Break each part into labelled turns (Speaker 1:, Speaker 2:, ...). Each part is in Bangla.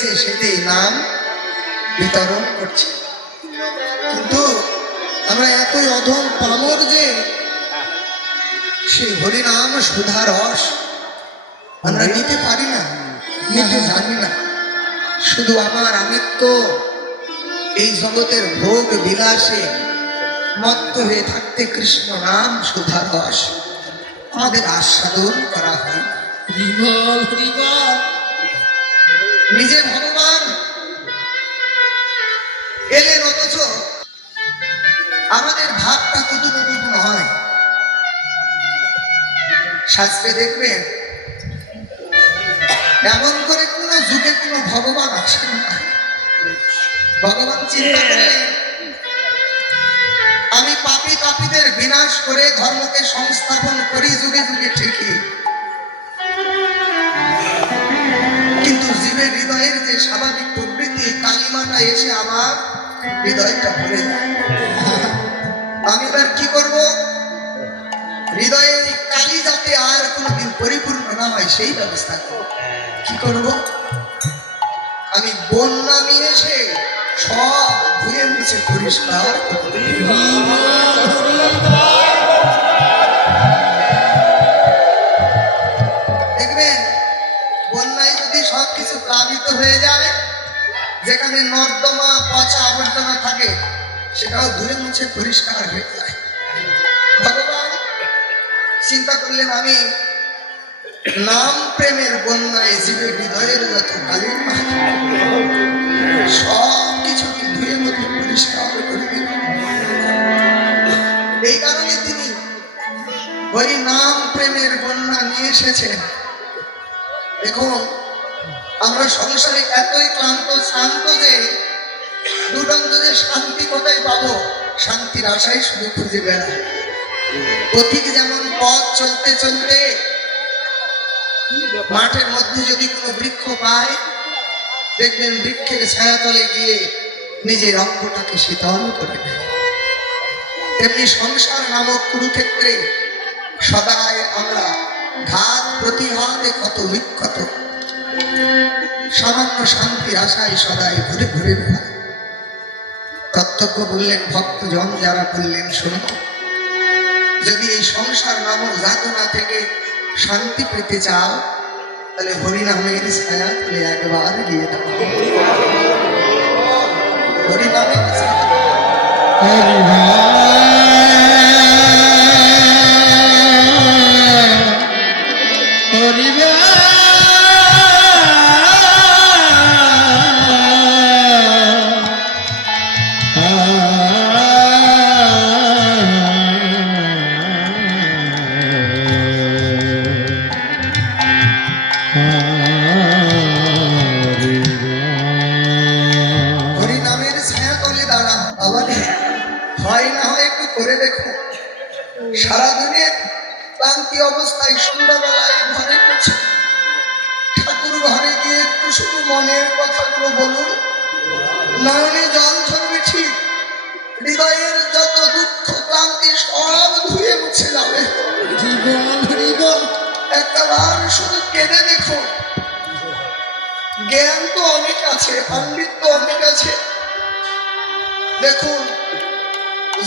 Speaker 1: এসে সেটাই নাম বিতরণ করছে। কিন্তু আমরা এতই অধম পামর যে সেই হরিনাম সুধা রস আমরা নিতে পারি না, নিতে জানি না। শুধু আমার আমিত্ব এই জগতের ভোগ বিলাসে মত্ত হয়ে থাকতে কৃষ্ণ নাম সুধা রস। আমাদের আস্বাদন করা হয়।
Speaker 2: হরিবল হরিবল।
Speaker 1: নিজে ভগবান? এলেন অথচ আমাদের ভাবটা কতটুকু হয়। শাস্ত্রে দেখবেন এমন করে কোনো যুগে কোনো ভগবান আসেন না। ভগবান চিন্তা করলেন আমি পাপী তাপীদের বিনাশ করে ধর্মকে সংস্থাপন করি যুগে যুগে ঠিকই। হৃদয়ের যে স্বাভাবিক প্রবৃত্তি, কালিমাটা এসে আমার হৃদয়টা ভরে আমি এবার কি করব? হৃদয়ে এই কালি যাতে আর কোনোদিন পরিপূর্ণ না হয়, সেই ব্যবস্থা করব। কি করব? আমি বন্যা নিয়ে এসে সব ধুয়ে মুছে পরিষ্কার করব। যেখানে নর্দমা পচা আবর্জনা থাকে, সেটাও ধুয়ে মুছে পরিষ্কার হয়ে যায়। ভগবান, চিন্তা করলেন, আমি নাম প্রেমের বন্যায় জীবের হৃদয়ের যত কালী সব কিছুকে ধুয়ে মুছে পরিষ্কার করে দিল। এই কারণে তিনি হরি নাম প্রেমের বন্যা নিয়ে এসেছেন। দেখুন আমরা সংসারে এতই ক্লান্ত শ্রান্ত যে দুরন্ত যে শান্তি কোথায় পাবো, শান্তির আশাই শুধু খুঁজে বেড়ায় পথিক যেমন পথ চলতে চলতে মাঠের মধ্যে যদি কোনো বৃক্ষ পায়, দেখবেন বৃক্ষের ছায়াতলে গিয়ে নিজের অঙ্গটাকে শীতল করে দেয়। তেমনি সংসার নামক কুরুক্ষেত্রে সদায় আমরা ঘাত প্রতিঘাতে কত বিক্ষত সামান্য শান্তি আশায় সদাই ঘুরে ঘুরে বেড়ায়। তত্ত্বজ্ঞ বললেন ভক্তজন যারা বললেন, শোনো। যদি এই সংসার নামক যাতনা থেকে শান্তি পেতে চাও, তাহলে হরিনামের ছায়া তুলে একবার গিয়ে দাও। হরিনামের ছায়া। সন্ধ্যাবেলায় ঘরে পৌঁছে ঠাকুর ঘরে গিয়ে একটু শুধু মনের কথাগুলো বলুন। নয়নে জল ঝরবে ঠিক, হৃদয়ের যত দুঃখ ক্লান্তি সব ধুয়ে মুছে যাবে। একবার শুধু কেঁদে দেখো। জ্ঞান তো অনেক আছে, পণ্ডিত তো অনেক আছে। দেখুন,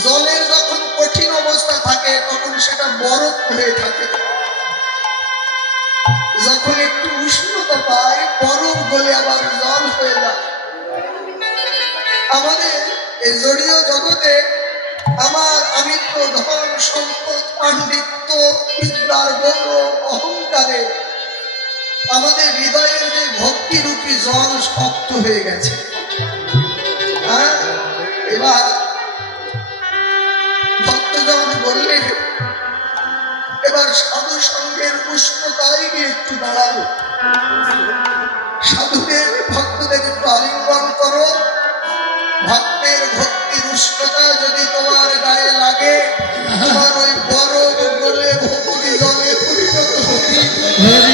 Speaker 1: জলের যখন কঠিন অবস্থা থাকে, তখন সেটা বরফ হয়ে থাকে। যখন একটু উষ্ণতা পায়, বরফ গলে আবার জল হয়ে যায়। আমাদের এই জড়ীয় জগতে আমার আমিত্ব, ধন, সম্পদ পাণ্ডিত্য বিদ্যার গৌরব অহংকারে আমাদের হৃদয়ের যে ভক্তিরূপী জল শক্ত হয়ে গেছে। হ্যাঁ এবার ভক্তজন বললেন এবার সাধু সঙ্গের উষ্ণতায় গিয়ে একটু দাঁড়াবো সাধুদের ভক্তদের একটু আলিঙ্গন করো। ভক্তের ভক্তির উষ্ণতা যদি তোমার গায়ে লাগে, তোমার ওই বরফ গলে ভক্তি জলে পরিণত হবে।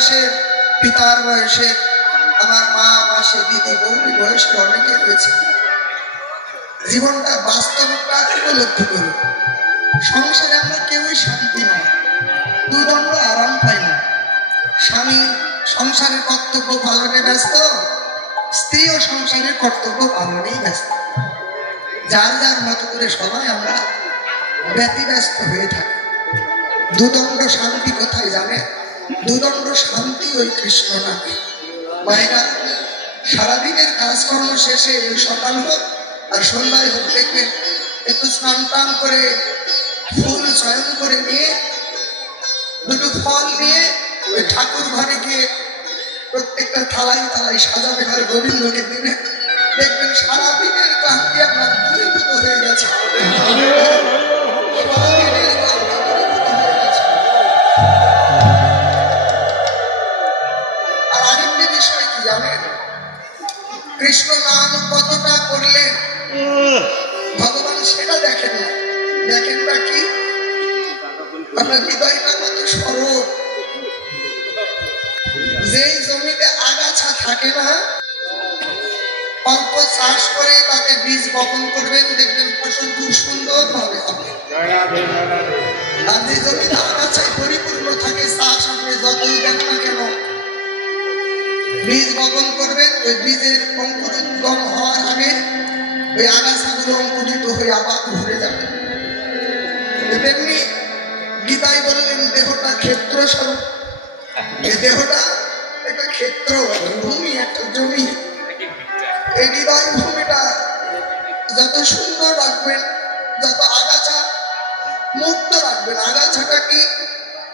Speaker 1: বয়সে, পিতার বয়সে আমার মা মাসে দিদি বৌদি বয়সে অনেকে রয়েছে জীবনটা বাস্তবতা উপলব্ধি করি। সংসারে আমরা কেউই শান্তি নয়। দুদণ্ড আরাম পাই না। স্বামী সংসারের কর্তব্য পালনে ব্যস্ত, স্ত্রীও সংসারের কর্তব্য পালনেই ব্যস্ত। যার যার মতো করে সবাই আমরা ব্যতিব্যস্ত হয়ে থাকি। দুদণ্ড শান্তি কোথায় জানে? দুদণ্ড শান্তি ওই কৃষ্ণ নামে মায়েরা সারাদিনের কাজকর্ম শেষে সকাল হোক আর সন্ধ্যায় হোক দেখবেন একটু স্নান টান করে ফুল চয়ন করে নিয়ে দুটো ফল নিয়ে ওই ঠাকুর ঘরে গিয়ে প্রত্যেকটা থালাই থালাই সাজাবে আর গোবিন্দকে দিবে দেখবেন সারা দিনের ক্লান্তি আপনার দূরীভূত হয়ে গেছে কৃষ্ণ নাম কতটা করলেন ভগবান সেটা দেখেন না। দেখেন না কি? আপনার হৃদয়টা কত সরল যেই জমিতে আগাছা থাকে না অল্প চাষ করে তাতে বীজ বপন করবেন দেখবেন ফসল খুব সুন্দর ভাবে হবে। আর যে জমিতে আগাছায় পরিপূর্ণ থাকে চাষ আপনি যতই দেন না বীজ বপন করবেন, ওই বীজের অঙ্কুরোদ্গম হওয়ার আগে ওই আগাছাগুলো অঙ্কুরিত হয়ে আবার ঘুরে যাবে। তেমনি গীতায় বললেন, দেহটা ক্ষেত্র স্বরূপ এই দেহটা একটা ক্ষেত্র, ভূমি, একটা জমি। এই হৃদয় ভূমিটা যত সুন্দর রাখবেন, যত আগাছা মুক্ত রাখবেন। আগাছাটা কি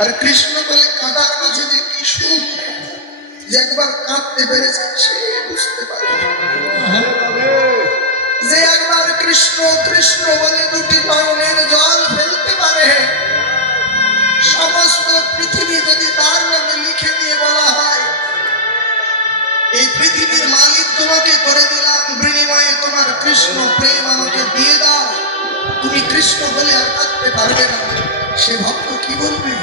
Speaker 1: আর কৃষ্ণ বলে কাদার মাঝে যে কি সুখ যে একবার কাঁদতে পেরেছে, সে বুঝতে পারে যে একবার কৃষ্ণ কৃষ্ণ বলে দুটি নয়নের জল ফেলতে পারে, সমস্ত পৃথিবী যদি তার নামে লিখে দিয়ে বলা হয়, এই পৃথিবীর মালিক তোমাকে করে দিলাম, বিনিময়ে তোমার কৃষ্ণ প্রেম আমাকে দিয়ে দাও। তুমি কৃষ্ণ বলে আর থাকতে পারবে না। সে ভক্ত কি বলবে?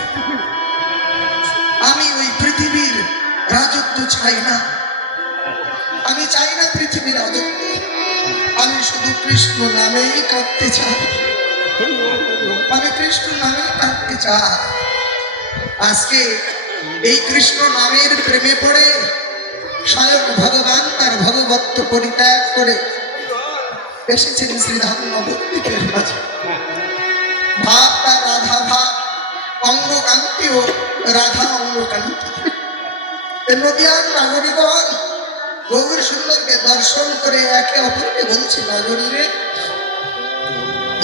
Speaker 1: আমি ওই পৃথিবীর রাজত্ব চাই না। আমি চাই না পৃথিবীর রাজত্ব আমি শুধু কৃষ্ণ নামেই কাঁদতে চাই। আমি কৃষ্ণ নামেই কাঁদতে চাই। আজকে এই কৃষ্ণ নামের প্রেমে পড়ে স্বয়ং ভগবান তার ভগবত্ব পরিত্যাগ করে এসেছেন শ্রীধাম নবদ্বীপের মাঝে। ভাব রাধা ভাব অঙ্গকান্তি ও রাধা অঙ্গকান্তি নদিয়ার নাগরিকগণ গৌর সুন্দরকে দর্শন করে একে অপরকে বলছি, নাগরীরে,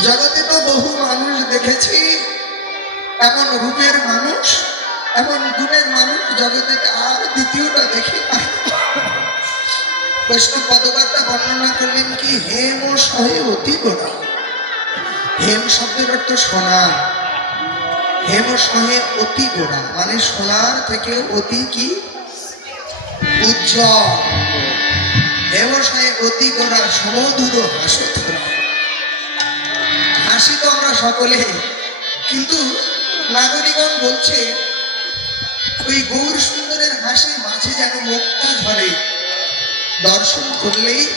Speaker 1: জগতে তো বহু মানুষ দেখেছি। এমন রূপের মানুষ, এমন গুণের মানুষ জগতে আর দ্বিতীয়টা দেখি না। বৈষ্ণব পদকর্তা বর্ণনা করলেন কি? হেম ও সহে অতি গোড়া। হেম শব্দের অর্থ সোনা। হেম ও সহে অতি গোড়া। মানে সোনার থেকে অতি কি? উজ্জ্বল। হেম সহে অতি গোড়া। সমধুর হাসধরা। হাসি তো আমরা সকলে। কিন্তু নাগরিকগণ বলছে, ওই গৌর সুন্দরের হাসি মাঝে যেন মুক্তা ধরে দর্শন করলেই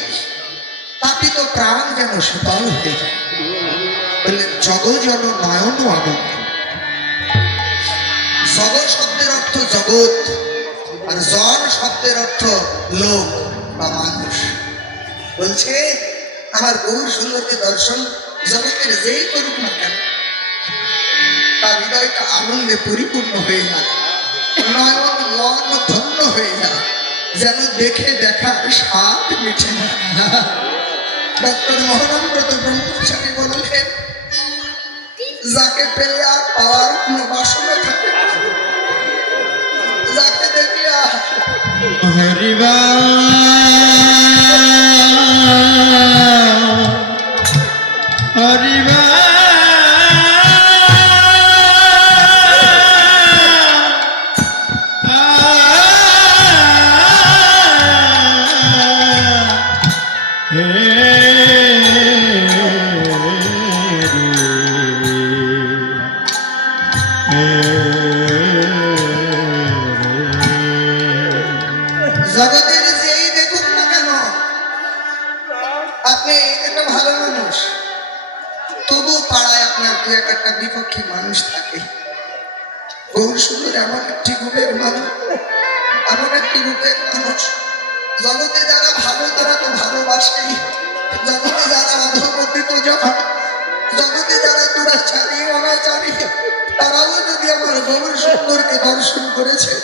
Speaker 1: তাপিত প্রাণ যেন শীতল হয়ে যায়। জগ জন নয়ন আনন্দ। জগৎ শব্দের অর্থ জগৎ, আর জন শব্দের অর্থ লোক বা মানুষ। বলছে, আমার গৌর সুন্দরকে দর্শন জগতের যেই করুক না কেন? তার হৃদয়টা আনন্দে পরিপূর্ণ হয়ে যায়। নয়ন মন ধন্য হয়ে যায়। যেন দেখে দেখার স্বাদ মিঠে ডক্টর মহানন্দ ব্রহ্মচারী বললেন যাকে পেলে আর পাওয়ার কোনো বাসনা থাকে যাকে দেখলে আর গৌর সুন্দরকে দর্শন করেছে।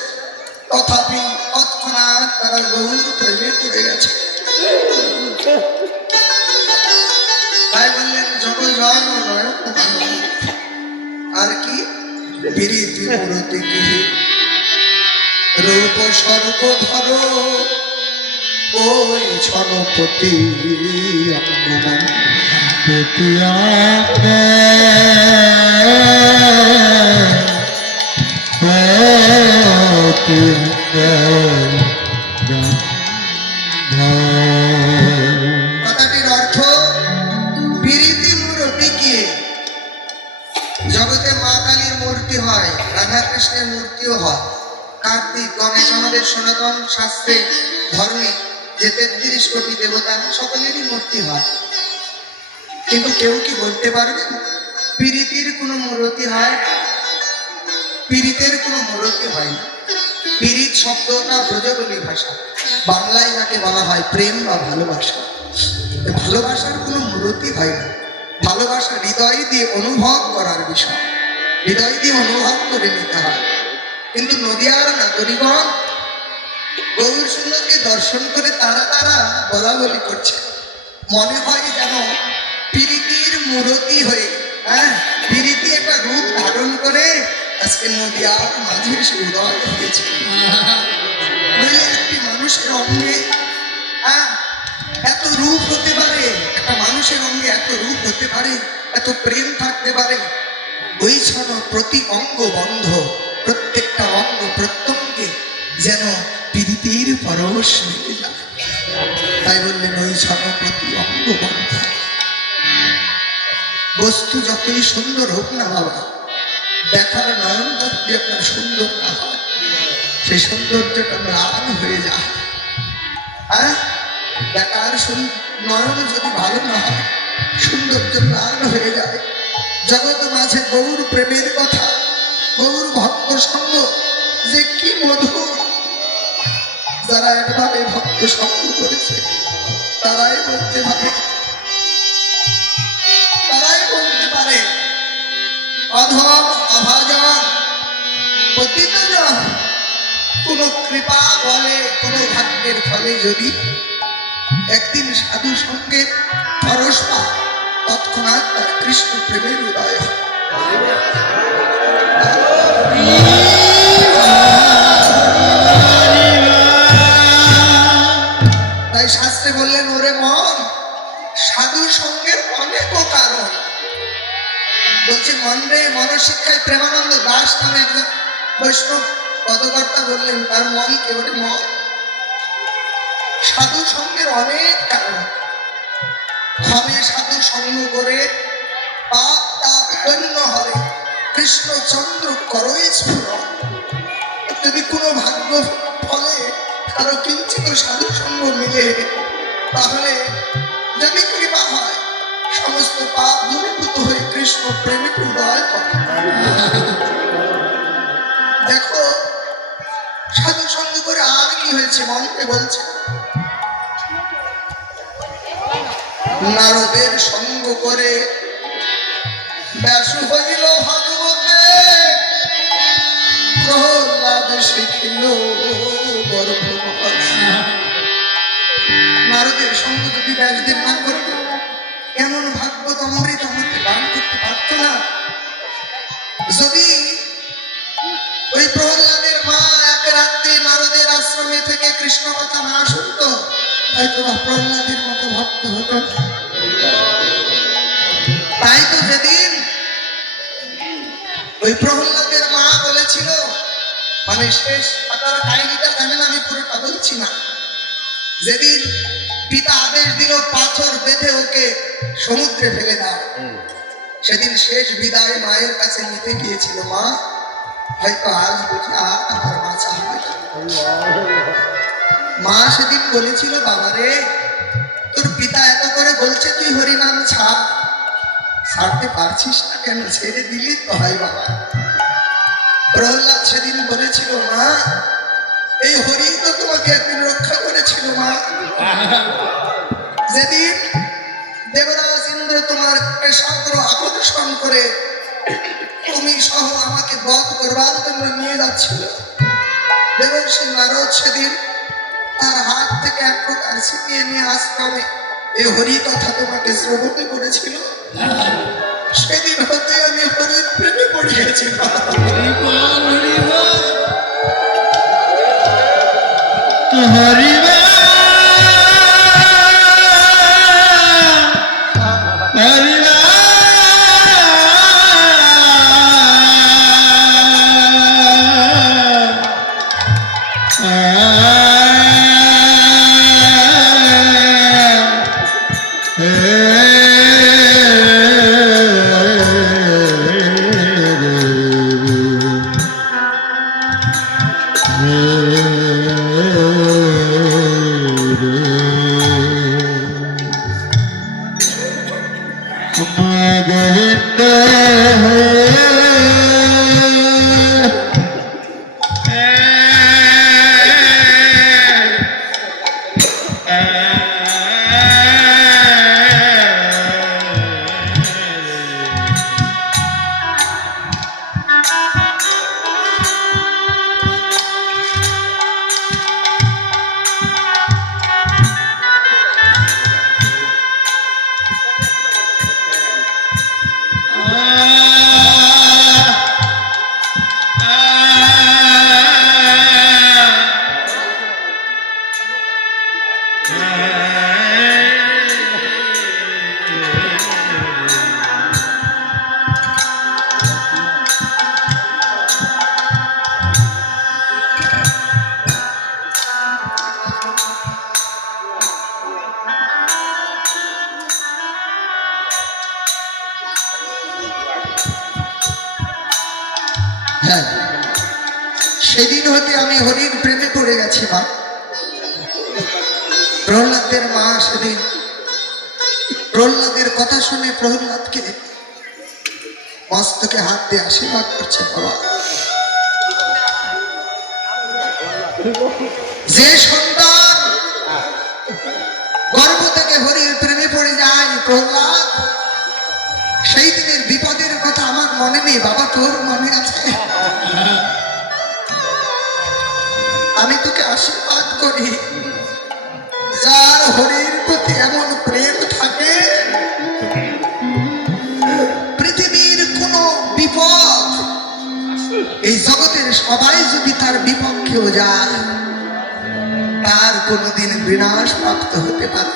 Speaker 1: তথাপি তৎক্ষণাৎ তারা গৌর প্রেমে পড়ে গেছে। তাই বললেন ও আর কি? মূরতি কি? রূপ ওই ছনপতি মূরতি জগতে মা কালীর মূর্তি হয়, রাধা কৃষ্ণের মূর্তিও হয়। কার্তিক আমাদের সনাতন শাস্ত্রে দেবতা, সকলেরই মূর্তি হয়। কিন্তু কেউ কি বলতে কোনো মূর্তি হয় কোনো মূর্তি হয় না। পীড়িত শব্দটা ব্রজবলী ভাষা। বাংলায় যাকে বলা হয় প্রেম বা ভালোবাসা। ভালোবাসার কোনো মূর্তি হয় না। ভালোবাসা হৃদয় দিয়ে অনুভব করার বিষয়। হৃদয় দিয়ে অনুভব করে নিতে হয়। কিন্তু নদিয়ার নাগরিকগণ গৌর সুন্দরকে দর্শন করে তারা তারা বলা বলি করছে। মনে হয় যেন পিরিতির মূরতি হয়ে হ্যাঁ পিরিতি একটা রূপ ধারণ করে আজকে নদিয়ার মাঝে সে উদয় হয়েছে। একটি মানুষের অঙ্গে হ্যাঁ এত রূপ হতে পারে, একটা মানুষের অঙ্গে এত রূপ হতে পারে, এত প্রেম থাকতে পারে। ওই ছন প্রতি অঙ্গ বন্ধ, প্রত্যেকটা অঙ্গ প্রত্যঙ্গে যেন প্রীতির পরশ লেগে যায়। তাই বললেন, ওই ছন প্রতি অঙ্গ বন্ধ। বস্তু যতই সুন্দর হোক না বাবা দেখার নয়ন যদি আপনার সুন্দর না হয় সেই সৌন্দর্যটা ম্লান হয়ে যায়। হ্যাঁ? দেখার নয়ন যদি ভালো না হয়, সৌন্দর্য ম্লান হয়ে যায়। জগৎ মাঝে গৌর প্রেমের কথা, গৌর ভক্ত সঙ্গ, যে কি মধুর। যারা একভাবে ভক্ত সঙ্গ করেছে, তারাই বলতে পারে অধ কোনো কৃপা বলে, কোনো ভাগ্যের ফলে যদি একদিন সাধু সঙ্গে খরচ তৎক্ষণাৎ তার কৃষ্ণ প্রেমের উদয় তাই শাস্ত্রে বললেন বলছে, মন রে মনশিক্ষায় প্রেমানন্দ দাস নামে একজন বৈষ্ণব পদকর্তা বললেন, তার মন কেবল মন? সাধু সঙ্গের অনেক কারণ। হবে সাধু সঙ্গ করে পাপ তাপ গণ্য হবে। কৃষ্ণ চন্দ্র করই স্ফুরণ। যদি কোনো ভাগ্য ফলে কারও কিঞ্চিত সাধু সঙ্গ মিলে, তাহলে যদি কৃপা হয় সমস্ত পাপ দূরীভূত কৃষ্ণ প্রেমে সাধু সঙ্গ করে আর কি হয়েছে নারদের সঙ্গ করে ব্যাসু হইল ভাগবতে প্রহ্লাদ শিখিল গর্ভপাত। নারদের সঙ্গ যদি ব্যাসদেব না করত এমন ভাগবত অমৃত আমাকে দান করতে পারত না যদি ওই প্রহ্লাদের মা এক রাত্রি নারদের আশ্রমে থেকে কৃষ্ণ কথা না শুনত, হয়তো বা প্রহ্লাদের মতো ভক্ত হতো না। তাই তো যেদিন ওই প্রহ্লাদের মা বলেছিল মানে শেষ আপনারা কাহিনীটা জানেন, আমি পুরোটা বলছি না যেদিন পিতা আদেশ দিল, পাথর বেঁধে ওকে সমুদ্রে ফেলে দাও। সেদিন শেষ বিদায় মায়ের কাছে নিতে গিয়েছিল মা। হয়তো আজ বুঝি আর আমার বাঁচা হবে মা সেদিন বলেছিল বাবা রে তোর পিতা এত করে বলছে তুই হরিনাম ছাড় ছাড়তে পারছিস না কেন? ছেড়ে দিলি তো হয় বাবা। প্রহ্লাদ সেদিন বলেছিল মা এই হরি তো তোমাকে একদিন রক্ষা করেছিল মা। যেদিন দেবরাজ ইন্দ্র তোমার কেশাগ্র আকর্ষণ করে তুমি সহ আমাকে বধ করবার জন্য নিয়ে যাচ্ছিল। দেবর্ষি নারদ সেদিন তার হাত থেকে এক প্রকার ছিনিয়ে নিয়ে আশ্রমে এই হরি কথা তোমাকে শ্রবণ করেছিল। সেদিন হতে আমি হরির প্রেমে পড়ে গেছি
Speaker 2: হরিবা
Speaker 1: হ্যাঁ। সেদিন হতে আমি হরির প্রেমে পড়ে গেছি, মা। প্রহ্লাদের মা সেদিন, প্রহ্লাদের কথা শুনে প্রহ্লাদকে মস্তকে হাত দিয়ে আশীর্বাদ করছে, বাবা। যে সন্তান গর্ভ থেকে হরির প্রেমে পড়ে যায়, প্রহ্লাদ মনে নেই, বাবা তোর মনে আছে। আমি তোকে আশীর্বাদ করি। যার হরির প্রতি এমন প্রেম থাকে, পৃথিবীর কোন বিপদ
Speaker 2: এই জগতের সবাই যদি তার বিপক্ষেও যায়, তার কোনদিন বিনাশ প্রাপ্ত হতে পারে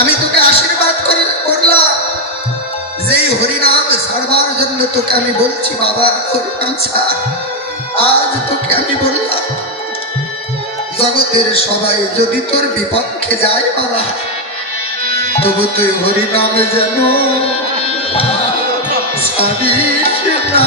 Speaker 2: আমি তোকে আশীর্বাদ করে করলাম যে হরিনাম ছাড়বার জন্য তোকে আমি বলছি বাবা হরিনাম ছাড় আজ তোকে আমি বললাম জগতের সবাই যদি তোর বিপক্ষে যায় বাবা তবু তুই হরিনাম যেন ছাড়িস না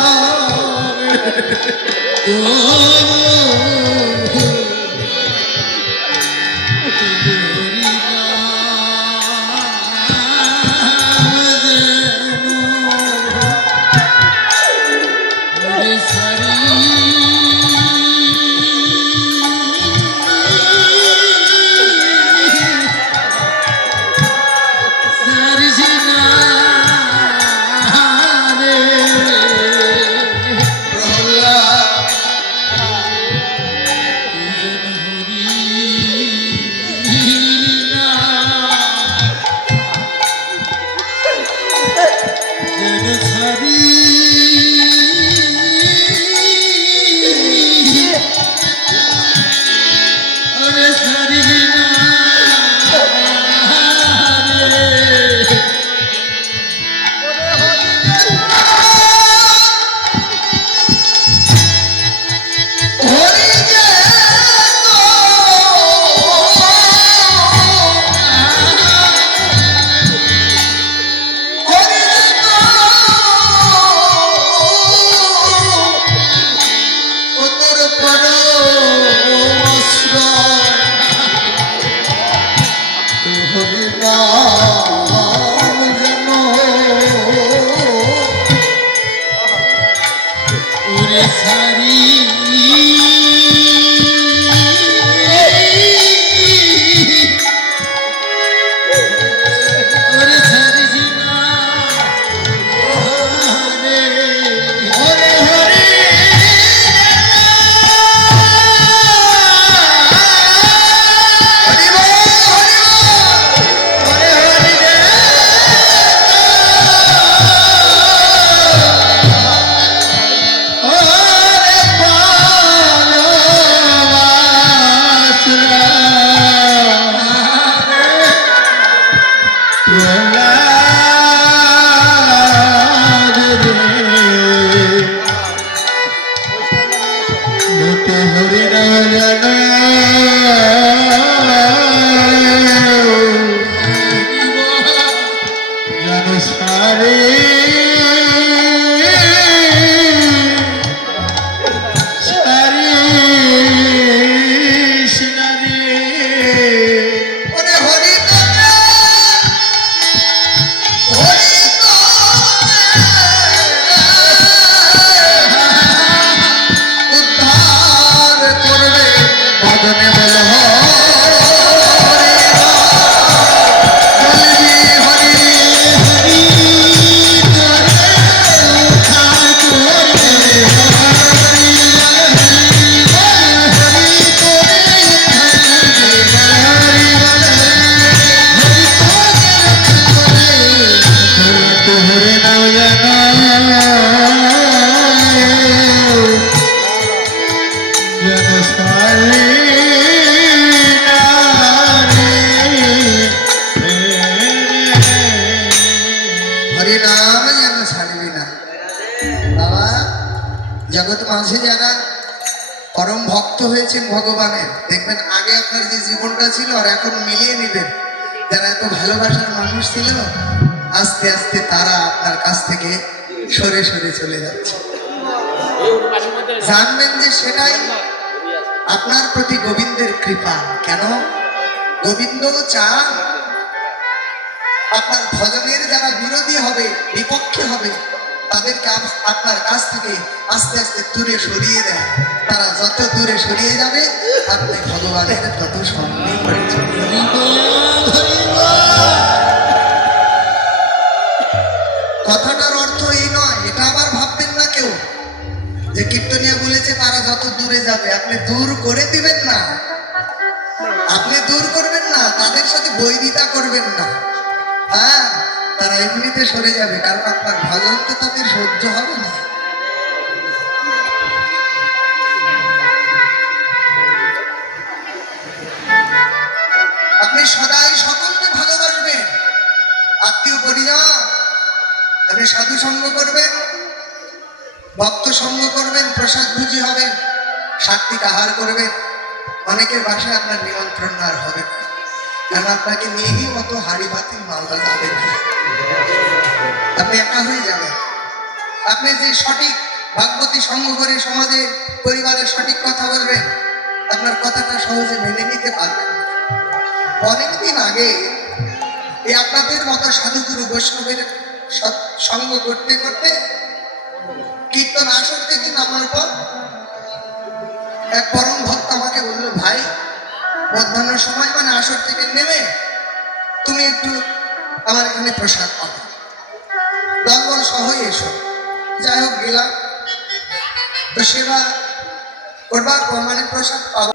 Speaker 2: মানুষ ছিল, আস্তে আস্তে তারা আপনার কাছ থেকে সরে সরে চলে যাচ্ছে। জানবেন যে সেটাই আপনার প্রতি গোবিন্দের কৃপা। কেন? গোবিন্দ চান আপনার ভজনের যারা বিরোধী হবে, বিপক্ষে হবে, তাদেরকে আপনার কাছ থেকে আস্তে আস্তে দূরে সরিয়ে দেয়। তারা যত দূরে সরিয়ে যাবে, আপনি ভগবানের তত করে কথাটার অর্থ এই নয়, এটা আবার ভাববেন না কেউ। যে কীর্তনিয়া বলেছে, তারা যত দূরে যাবে, আপনি দূর করে দিবেন না। আপনি
Speaker 1: দূর করবেন না, তাদের সাথে বৈরিতা করবেন না। হ্যাঁ তারা এমনিতে সরে যাবে, কারণ আপনার ভজন তো তাদের সহ্য হবে না। আপনি সদাই সকলকে ভালোবাসবেন। আত্মীয় পরিজন আপনি সাধু সঙ্গ করবেন, ভক্ত সঙ্গ করবেন, প্রসাদ ভুজি হবেন সাত্বিক আহার করবেন। অনেকের বাসায় আপনার নিমন্ত্রণ আর হবে না। কারণ আপনাকে নিয়েই অত হাড়ি বাতিল মালদা যাবে আপনি একা হয়ে যাবেন। আপনি যে সঠিক ভাগবতী সঙ্গ করে সমাজে, পরিবারের সঠিক কথা বলবেন, আপনার কথাটা সহজে মেনে নিতে পারবেন অনেকদিন আগে এই আপনাদের মতো সাধুগুরু বৈষ্ণবের সঙ্গ করতে করতে কীর্তন আসর থেকে নামার পর এক পরম ভক্ত আমাকে বলল, ভাই মধ্যাহ্ন সময় মানে আসর থেকে নেমে তুমি একটু আমার এখানে প্রসাদ পাবো দলবল সহই এসো। যাই হোক, গেলাম। তো সেবা করবার মানে প্রসাদ পাবো।